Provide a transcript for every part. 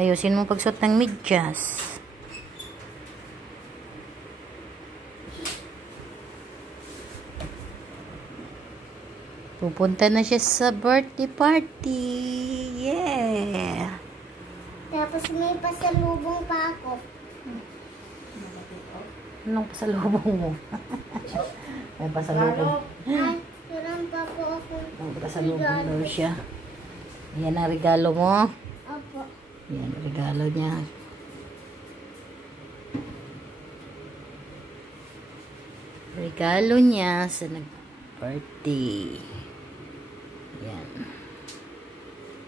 Ayusin mo pagsuot ng medyas. Pupunta na siya sa birthday party. Yeah! Tapos may pasalubong pa ako. Anong pasalubong mo? May pasalubong. Ay, meron pa po ako. May pasalubong daw siya. Yan ang regalo mo. Opo. Yan ang regalo niya. Regalo niya sa nag-birthday. Yan.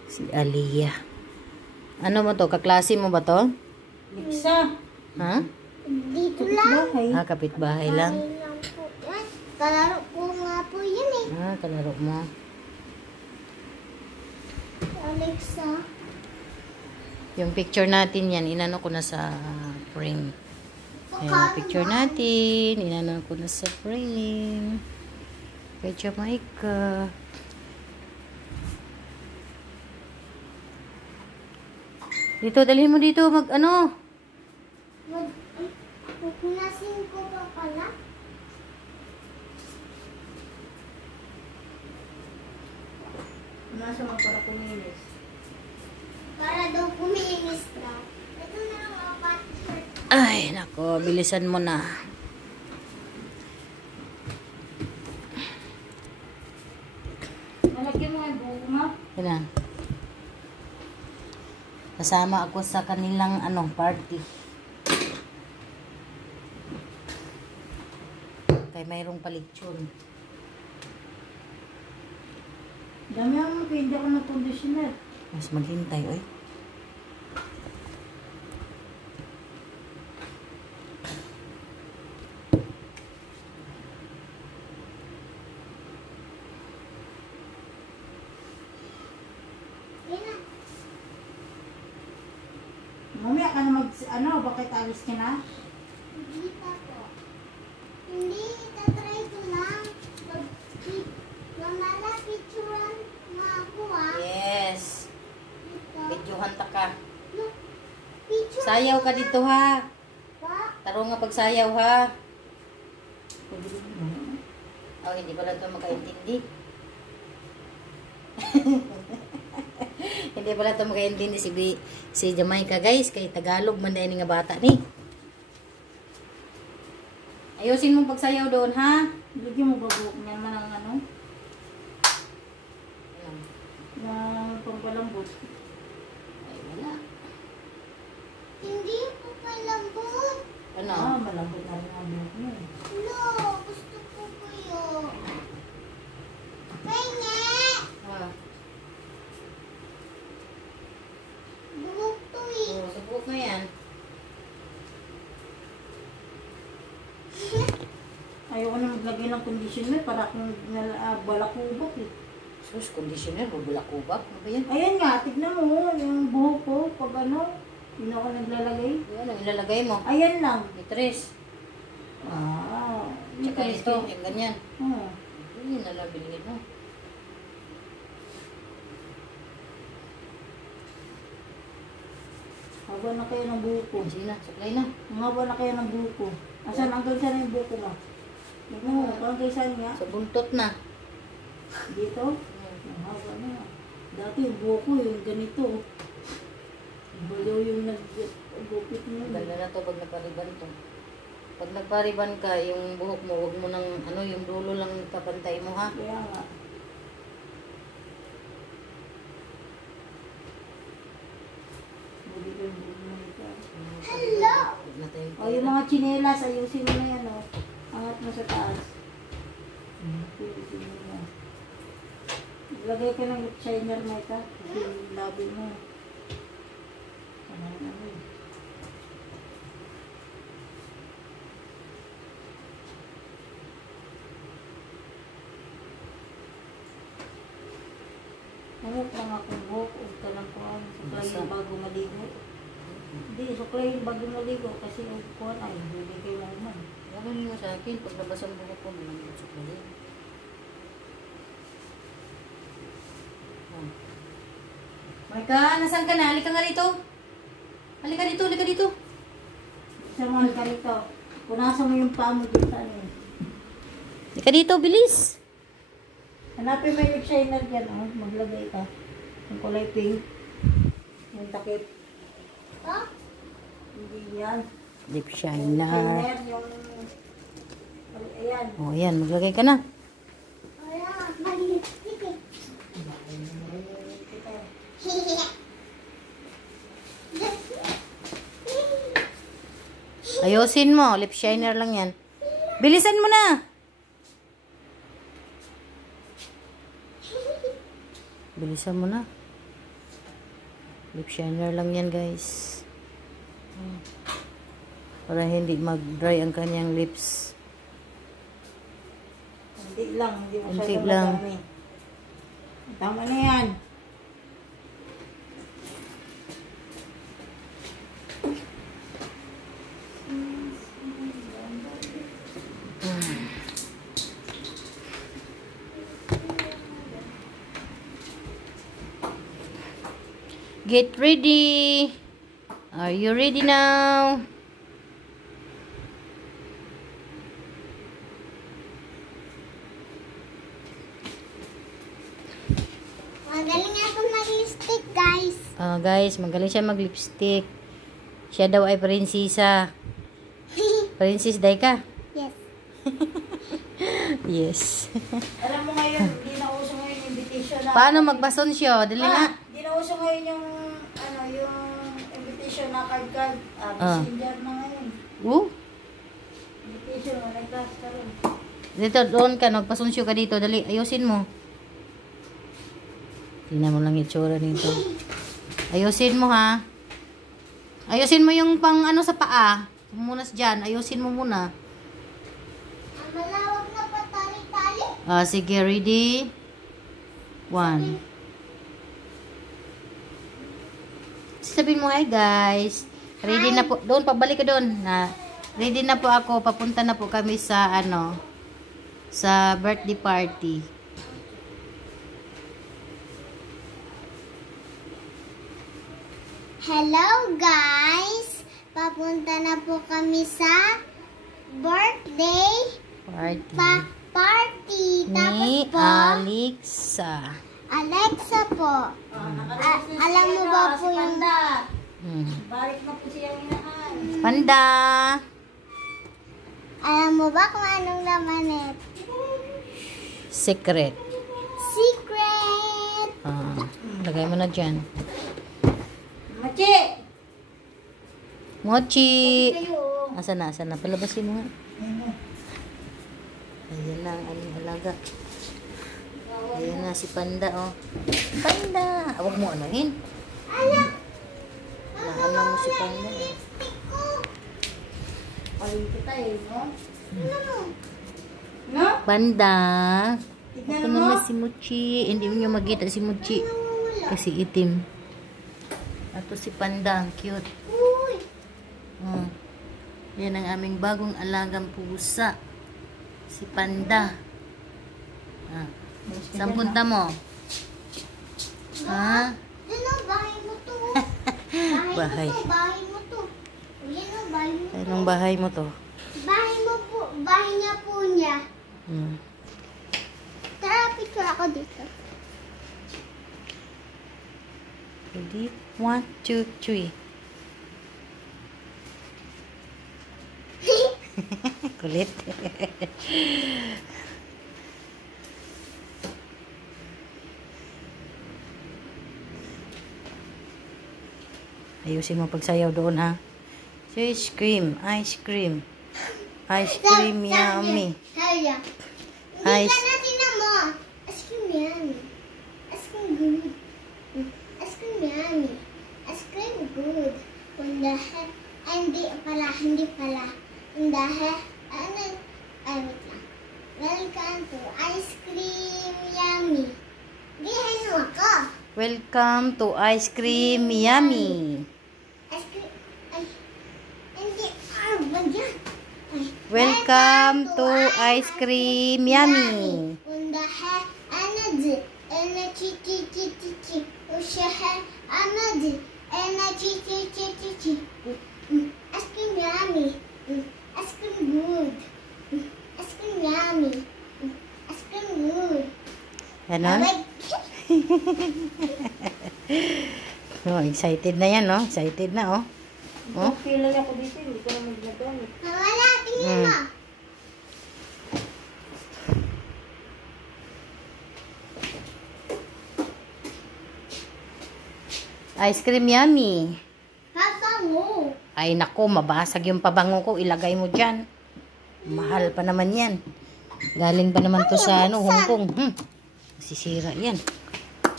Si Aliyah. Ano mo to? Kaklase mo ba to? Liksa. Ha? Dito lang. Ah, kapitbahay lang. Bahay lang po. Yan. Kalaro ko nga po yan eh. Ah, kalaro mo. Alexa. Yung picture natin yan, inano ko na sa frame. Ayan, yung picture natin, inano ko na sa frame. Kay Jamaica. Dito, dalhin mo dito, mag-ano. Pupunasin ko pa pala. Nasa mo para kuminis. Para daw kuminis daw. Ito na lang ang patch-shirt. Ay, nako, bilisan mo na. Nalagyan mo yung buhok mo. Yan. Kasama ako sa kanilang party. Kaya mayroong palitsyon. Dami ako hindi ako ng conditioner. Mas maghintay, oy. Yan na. Mamaya ka na bakit alis ka na? Hindi pa po. Hindi, itatry ko lang. Mamala, picturean mo ako ah. Yes. Ito. Medyohan ta ka. No, picture. Sayaw ka dito, ha. Pa. Taro nga pagsayaw, ha. Oh, hindi pala ito makaintindi. Hindi pala ito makaintindi si Jamaica, guys. Kay Tagalog man dahil nga bata ni. Ayusin mo pagsayaw doon, ha. Bigyan mo ba buhok niya man ang na pampalambot. Ay, wala. Hindi po palambot. Ano? Ah, malambot na rin ang buhok niya. No, gusto ko po yun. Penge! Ah, Buhok to eh. oh, subok na yan. Ayoko na maglagay ng conditioner para akong balakubak eh. Sus, conditioner, bubulakubak. Ano ba yan? Ayan nga, tignan mo yung buhok ko pag hindi na ako naglalagay. Yan, ang ilalagay mo. Ayan lang. Litres. Ah, Tsaka ito, yung ganyan. Hmm. Hindi na bilhin mo. Haba na kayo ng buhok ko. Sige na, supply na. Ang haba na kayo ng buhok ko. Asan hanggang saan yung buhok ko ba? Tignan mo, hanggang saan nga? Sa buntot na. Dito? Ang haba na. Dati yung buhok ko yung ganito. Balaw yung nag-gupit mo. Ganda na to pag nagpariban to. Pag nagpariban ka, yung buhok mo, huwag mo nang, yung dulo lang kapantay mo, ha? Kaya nga. Buli ko yung buhok mo nito. Hello! Huwag na tayong O yung mga chinelas, ayusin mo na yan o. Angat mo sa taas. Ayusin mo na. Lagay ka ng lip shiner na ito. Kasi yung labi mo. Ano. Nangok lang akong buhok. Huwag ka lang kuhan. Suklay yung bago maligo. Hindi, suklay yung bago maligo. Kasi huwag kuhan ay, hindi kayo mahuman. Gawin mo sa akin, pag nabas ang buhok ko, manangusok na din. Marika, nasan ka na? Halika nga rito. Halika dito, halika dito. Sa mga ka rito. Punasan mo yung paa mo dito sa ano. Halika dito, bilis. Hanapin mo yung lip shiner dyan, oh. Maglagay ka. Yung kulay pink. Yung takip. Oh? Hindi yan. Lip Yung shiner. shiner, yung... Ayan. O, ayan. Maglagay ka na. Wala. Mag-lipstick eh. Ayusin mo. Lip shiner lang yan. Bilisan mo na. Bilisan mo na. Lip shiner lang yan, guys. Para hindi mag-dry ang kanyang lips. Hindi lang. Hindi mo Kunti siya lang. madami. Tama na yan. Get ready. Are you ready now? Magaling ako mag-lipstick, guys. Guys, magaling siya mag-lipstick. Siya daw ay prinsesa. Princess day ka? Yes. Yes. Alam mo ngayon, hindi na uso ngayon yung invitation na... Paano magbason siya? Dali nga. Hindi na uso ngayon yung, ano, yung invitation na card. Messenger na ngayon. Invitation na nag-class ka rin. Dito, doon ka. Magpasunsyo ka dito. Dali, ayusin mo. Tingnan mo lang yung tsura nito. Ayusin mo, ha? Ayusin mo yung pang ano sa paa. Muna dyan. Ayusin mo muna. Ang malawag na patali-tali. Sige, ready? 1. Sabihin mo, hi guys. Ready na po. Doon, pabalik ka doon. Ready na po ako. Papunta na po kami sa ano, sa birthday party. Hello, guys. Papunta na po kami sa birthday party. Tapos Ni po, Alexa. Alexa po. Alam mo ba po yung... Balik na po siyang inahan. Panda. Alam mo ba kung anong laman nito? Secret. Secret! Lagay mo na dyan. Machi! Mochi. Kayo. Asan na? Palabasin mo nga. Ayan na ang aming alaga. Ayan na si Panda, oh. Panda! Huwag mo anuhin. Naano mo si Panda, eh. Paling kita eh, no? Ano? No? Panda! Tignan Ito mo. naman si Mochi. Hindi mo nyo makita si Mochi. Kasi itim. Ito si Panda. Ang cute. Uy! Yan ang aming bagong alagang pusa. Si Panda. Saan punta mo? Ha? Ano, bahay mo to. Bahay. Bahay mo to. Yan o, bahay mo to. Anong bahay mo to? Bahay mo po. Bahay niya po niya. Tara, picture ako dito. Ready? 1, 2, 3. Kulit. Ayusin mo pagsayaw doon, ha? Ice cream, ice cream. Ice cream, yummy. Saya. Ice. Hindi ka na tinan mo. Ice cream yummy. Ice cream good. Ice cream yummy. Ice cream good. Hindi pala. Hindi. Ay, wait lang. Welcome to ice cream yummy. Gihan mo ako. Welcome to ice cream, yummy. Ice cream. Ay. Hindi. Ba yan? Ay. Welcome to ice cream, yummy. Undaha anadı. Ena çi çi çi çi çi. Uşaha anadı. Ena çi çi çi çi Chichi. Ice cream yummy. Ice cream good. Ice cream yummy. Ice cream good. Ganon? Oh, excited na yan, no? Excited na, oh. Oh? Pilay ako dito, hindi ko naman ginagamit. Wala, tingnan mo. Ice cream yummy. Pabango. Ay, nako, mabasag yung pabango ko. Ilagay mo dyan. Mahal pa naman yan. Galing pa naman to sa Hong Kong. Sisira yan.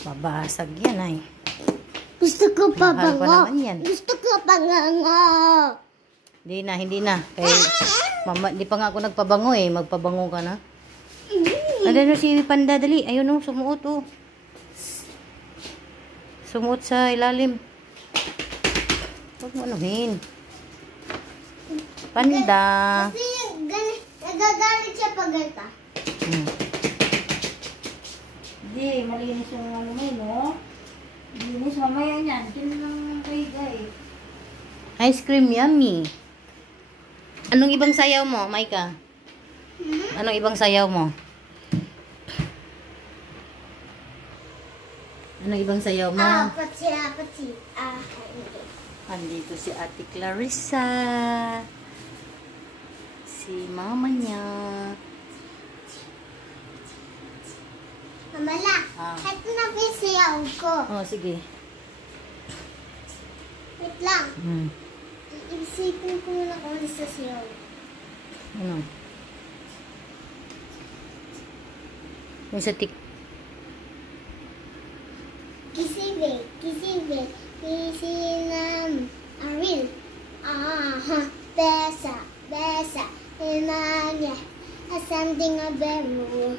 Mabasag yan, ay. Gusto ko Mahal pa pabango. naman yan. Gusto ko pabango. Hindi na. Kay, mama, di pa nga ako nagpabango eh. Magpabango ka na. Ano na si Panda, dali. Ayun o, sumuot o. Sumuot sa ilalim. Huwag mo anuhin. Panda. Kasi nagagalit siya pag ganita. Hindi, malinis yung ano mo, no? Linis, mamaya niyan. Diyan lang kayo, guys. Ice cream yummy. Anong ibang sayaw mo, Maika? Anong ibang sayaw mo? Anong ibang sayaw mo? Apatsi. Hindi. Andito si Ate Clarissa. Si mama niya. Mamala, ito na po yung sayaw ko. Oh, sige. Wait lang. Isipin ko muna kung ano sa sayaw. Ano? Yung sa tik. Kisibe, kisinam, aril. Besa, imanya, something a better.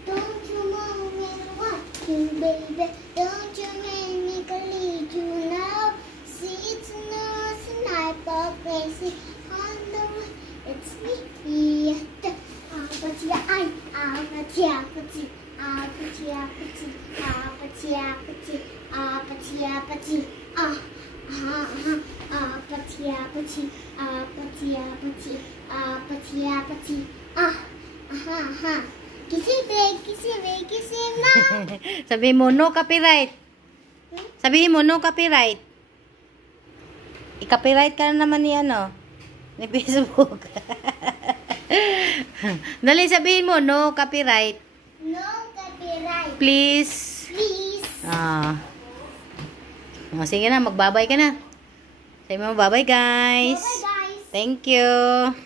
Don't you want me to watch you, baby? Don't you make me lead you now? See it's nurse and I fall crazy on the way. It's me, Kisibe na. Sabihin mo, no copyright. Sabihin mo, no copyright. I-copyright ka na naman ni ano, ni Facebook. Dali, sabihin mo, no copyright. No copyright. Please. Please. Oh, sige na, magbabay ka na. Sabi mo, bye-bye guys. Bye guys. Thank you.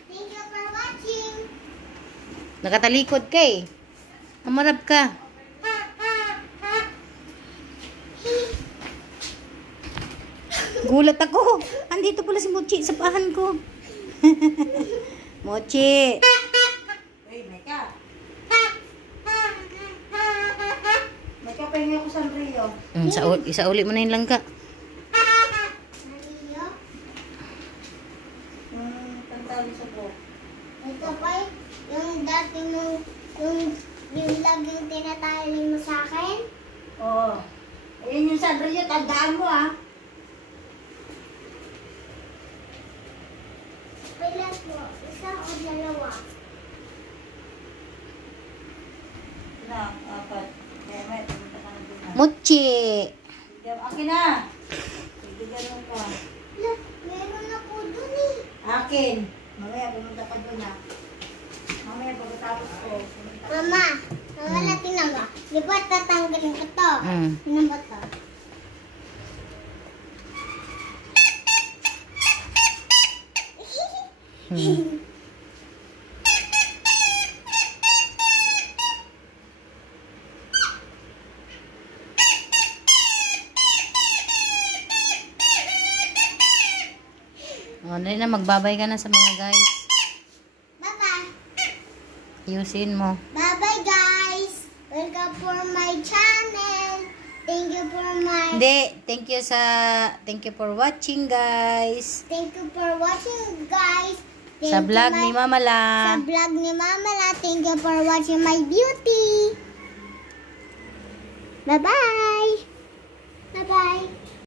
Thank you for watching. Nakatalikod ka eh. Umarap ka. Gulat ako. Andito pala si Mochi sa pahan ko. Mochi. Uy, Mika. Mika, pahingi ako sa Rio. Isauli mo na yung langka. Mario, Yung pantalo sa buhok. ito pa yung dati mong yung laging tinatali mo sa akin. Oo. Ayun yung sa Rio, tandaan mo ah. Pilas mo, isa o dalawa. Na, apat. Kaya may, pumunta ka na doon na. Mochi. Akin na. Bigyan mo ka. Look, meron ako dun eh. Akin. Mamaya, pumunta ka doon na. Mamaya, pagkatapos ko. pumunta ka. Mama, natin na ba? Di ba tatanggalin ko to? Sino ba to? O, dali na, magbabay ka na sa mga guys. Bye-bye. Ayusin mo. Bye-bye guys. Welcome for my channel. Thank you for my... Hindi, thank you for watching guys. Thank you for watching guys. Sa vlog ni Mama La. Sa vlog ni Mama La. Thank you for watching my beauty. Bye-bye. Bye-bye.